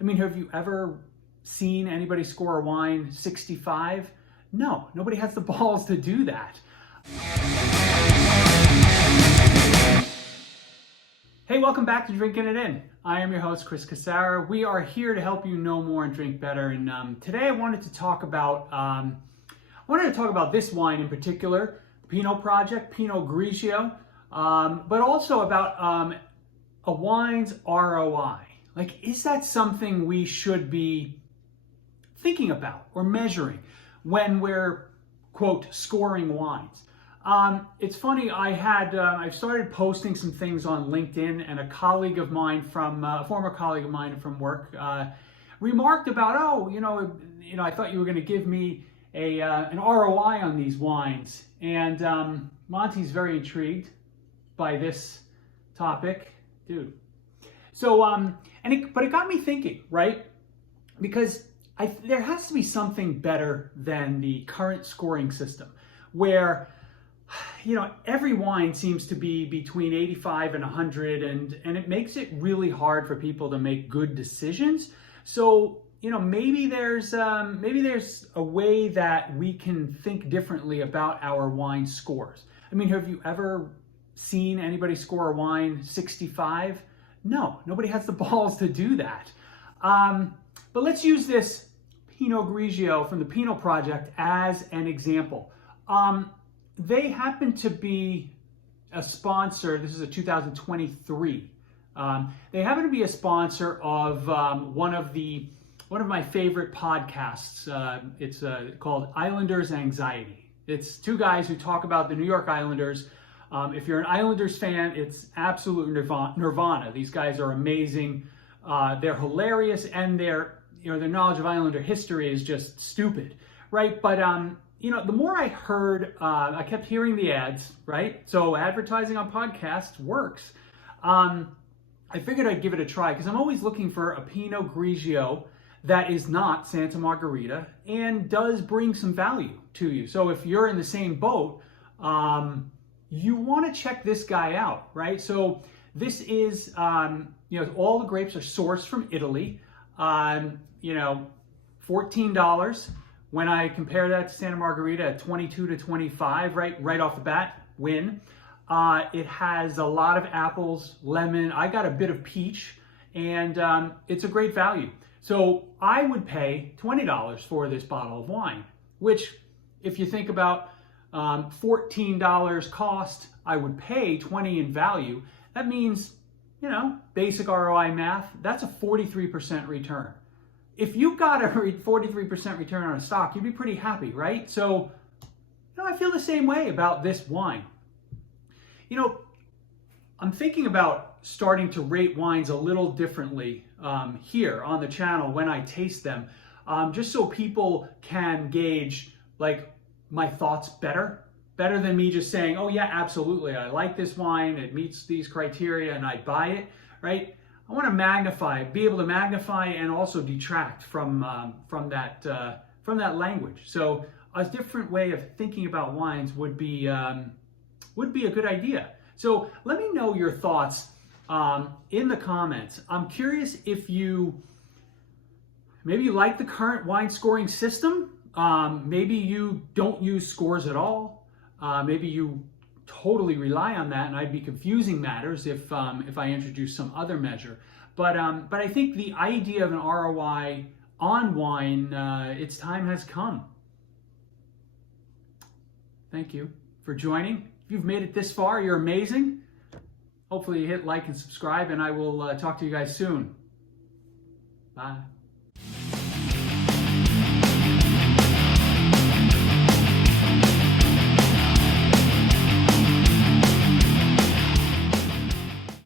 I mean, have you ever seen anybody score a wine 65? No, nobody has the balls to do that. Hey, welcome back to Drinking It In. I am your host, Chris Casara. We are here to help you know more and drink better. And today I wanted to talk about this wine in particular, the Pinot Project, Pinot Grigio, but also about a wine's ROI. Like, is that something we should be thinking about or measuring when we're, quote, scoring wines? It's funny, I've started posting some things on LinkedIn, and a colleague of mine a former colleague of mine from work, remarked about, I thought you were going to give me an ROI on these wines. And Monty's very intrigued by this topic, dude. So, but it got me thinking, right? Because there has to be something better than the current scoring system, where every wine seems to be between 85 and 100, and it makes it really hard for people to make good decisions. So, maybe there's a way that we can think differently about our wine scores. I mean, have you ever seen anybody score a wine 65? No, nobody has the balls to do that. But let's use this Pinot Grigio from the Pinot Project as an example. They happen to be a sponsor. This is a 2023. They happen to be a sponsor of one of my favorite podcasts. It's called Islanders Anxiety. It's two guys who talk about the New York Islanders. If you're an Islanders fan, it's absolute nirvana. These guys are amazing. They're hilarious, and their knowledge of Islander history is just stupid, right? But the more I heard, I kept hearing the ads, right? So advertising on podcasts works. I figured I'd give it a try because I'm always looking for a Pinot Grigio that is not Santa Margherita and does bring some value to you. So if you're in the same boat, you want to check this guy out, right? So this is, all the grapes are sourced from Italy. $14. When I compare that to Santa Margherita at 22 to 25, right off the bat, win. It has a lot of apples, lemon. I got a bit of peach, and it's a great value. So I would pay $20 for this bottle of wine, which, if you think about $14 cost, I would pay $20 in value. That means, basic ROI math, that's a 43% return. If you got a 43% return on a stock, you'd be pretty happy, right? So, I feel the same way about this wine. I'm thinking about starting to rate wines a little differently here on the channel when I taste them, just so people can gauge my thoughts better than me just saying, oh yeah, absolutely, I like this wine, it meets these criteria, and I'd buy it, right? I want to be able to magnify and also detract from that language. So a different way of thinking about wines would be a good idea. So let me know your thoughts in the comments. I'm curious if maybe you like the current wine scoring system. Maybe you don't use scores at all. Maybe you totally rely on that, and I'd be confusing matters if I introduce some other measure. But I think the idea of an ROI on wine, its time has come. Thank you for joining. If you've made it this far, you're amazing. Hopefully you hit like and subscribe, and I will talk to you guys soon. Bye.